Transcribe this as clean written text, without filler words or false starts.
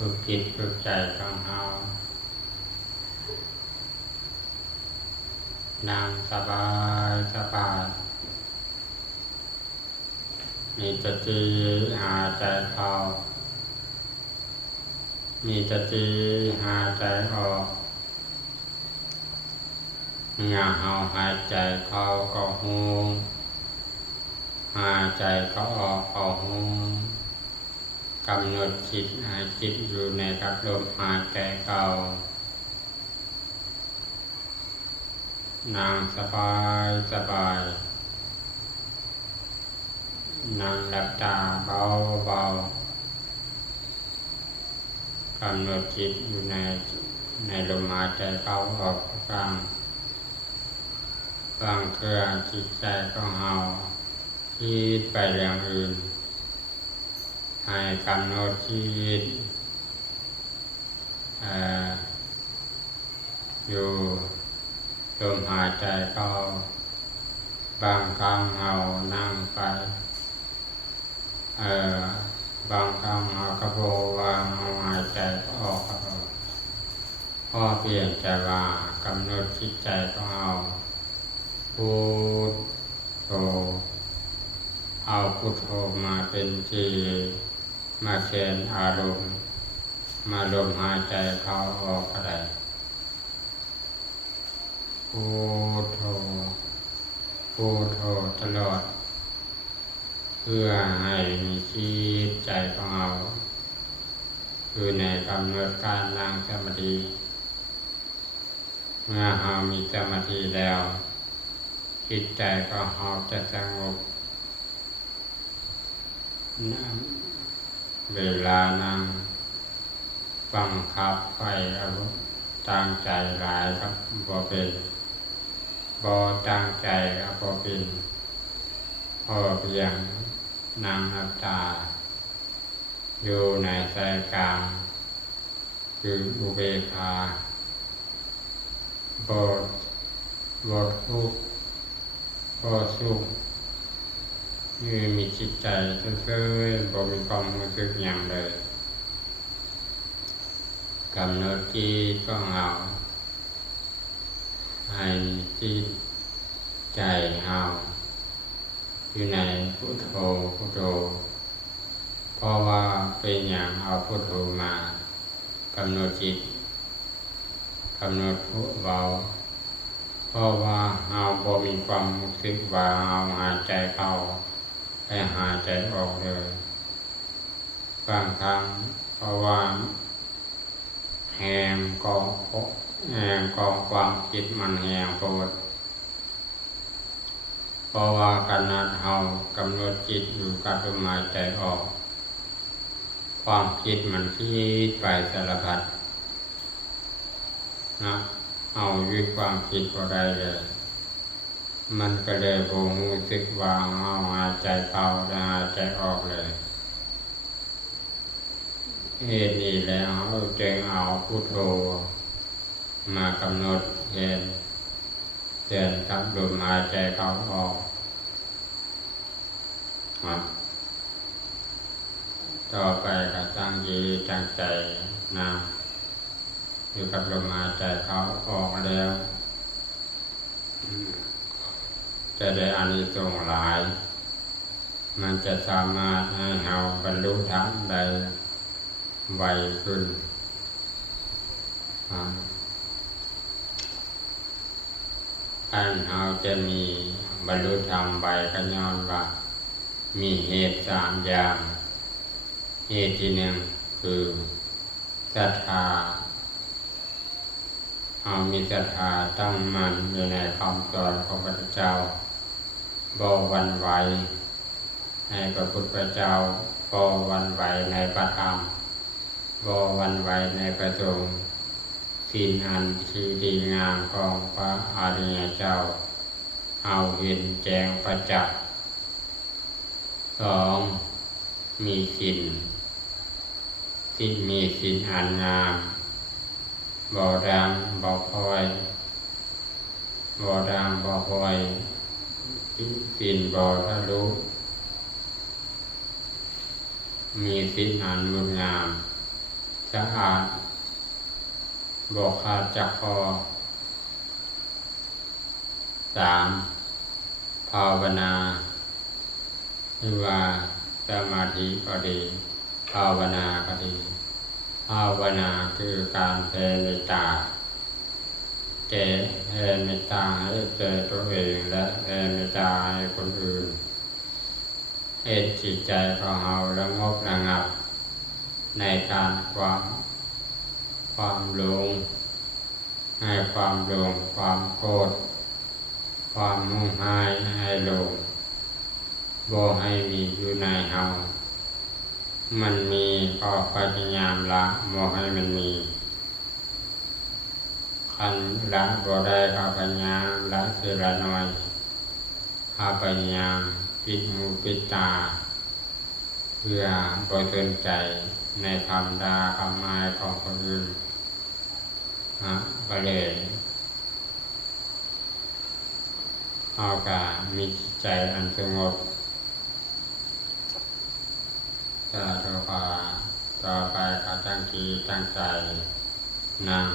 ฝึกจิตฝึกใจของเรานั่งสบายสบายมีสติหายใจเข้ามีสติหายใจออกเมื่อเราหายใจเข้าก็หูหายใจเข้าออกก็หูกำหนดจิตให้จิตอยู่ในกับลมหายใจเข้านั่งสบายสบายนั่งหลับตาเบาเบากำหนดจิตอยู่ในลมหายใจเข้าออกกลางบางเทื่อจิตใจของเราคิดไปเรื่องอื่นให้กำหนดจิตอยู่ลมหายใจเข้าบางครั้งเรานั่งไปบางครั้งเราก็บอกว่าเราหายใจออกพอเปลี่ยนใจว่ากำหนดจิตใจของเราพุทโธเอาพุทโธมาเป็นที่มาแทนอารมณ์มาลมหายใจเข้าออกก็ได้พุทโธพุทโธตลอดเพื่อให้มีจิตใจของเราคือในกำหนดการนั่งสมาธิเมื่อเรามีสมาธิแล้วจิตใจของเราจะสงบเวลานั่งบังคับไฟตั้งใจหลายครับบ่เป็นบ่ตั้งใจครับบ่เป็นพอเพียงนั่งหลับตาอยู่ในใจกลางคืออุเบกขาบ่ทุกข์บ่สุขมีจิตใจเฉยๆบ่มีความรู้สึกหยังเลยกำหนดจิตของเราให้จิตใจเราอยู่ในพุทโธพุทโธเพราะว่าเป็นอย่างเอาพุทโธมากำหนดจิตกำหนดพุทเบาเพราะว่าเราบ่มีความรู้สึกว่าเราหายใจเข้าให้หายใจออกเลยบางครั้งเพราะว่าแหงกองความคิดมันแหงโกรธเพราะว่าขณะเรากำหนดจิตอยู่กับลมหายใจออกความคิดมันคิดไปสารพัดนะเอาอยู่ความคิดบ่ได้เลยมันก็เลยบ่รู้สึกว่าเราหายใจเข้าและหายใจออกเลยเหตุนี้แล้วจึงเอาพุทโธมากำหนดเห็นกับลมหายใจเข้าออกต่อไปก็ตั้งจิตตั้งใจนะอยู่กับลมหายใจเข้าออกแล้วจะได้อานิสงส์หลายมันจะสามารถให้เราบรรลุธรรมได้ไวขึ้นอันเราจะมีบรรลุธรรมไวก็ย้อนว่ามีเหตุ3อย่างเหตุที่1คือศรัทธาเรามีศรัทธาตั้งมั่นอยู่ในคำสอนของพระพุทธเจ้าบ่หวั่นไหวในพระพุทธเจ้าบ่หวั่นไหวในพระธรรมบ่หวั่นไหวในพระสงฆ์ศีลอันที่ดีงามของพระอริยเจ้าเอาเห็นแจ้งประจักษ์2มีศีลมีศีลอันงามบ่ดังบ่พลอยศีลบ่ทะลุมีศีลอันงดงาม สะอาดบอกขาดจากคอ 3. ภาวนาหรือว่าสมาธิก็ดีภาวนาก็ดีภาวนาคือการแผ่เมตตาแผ่เมตตาให้แก่ตัวเองและแผ่เมตตาให้คนอื่นให้จิตใจของเราระงับในการความหลงให้ความหลงความโกรธความมุ่งหายให้หลงบ่ให้มีอยู่ในเฮามันมีก็พยายามละบ่ให้มันมีคันละบ่ได้ก็พยายามละทีละน้อยพยายามปิดหูปิดตาเพื่อบ่สนใจในคำด่าคำหมายของคนอื่นก็เลยเอาก็มีใจอันสงบต่อไปก็ตั้งใจนั่ง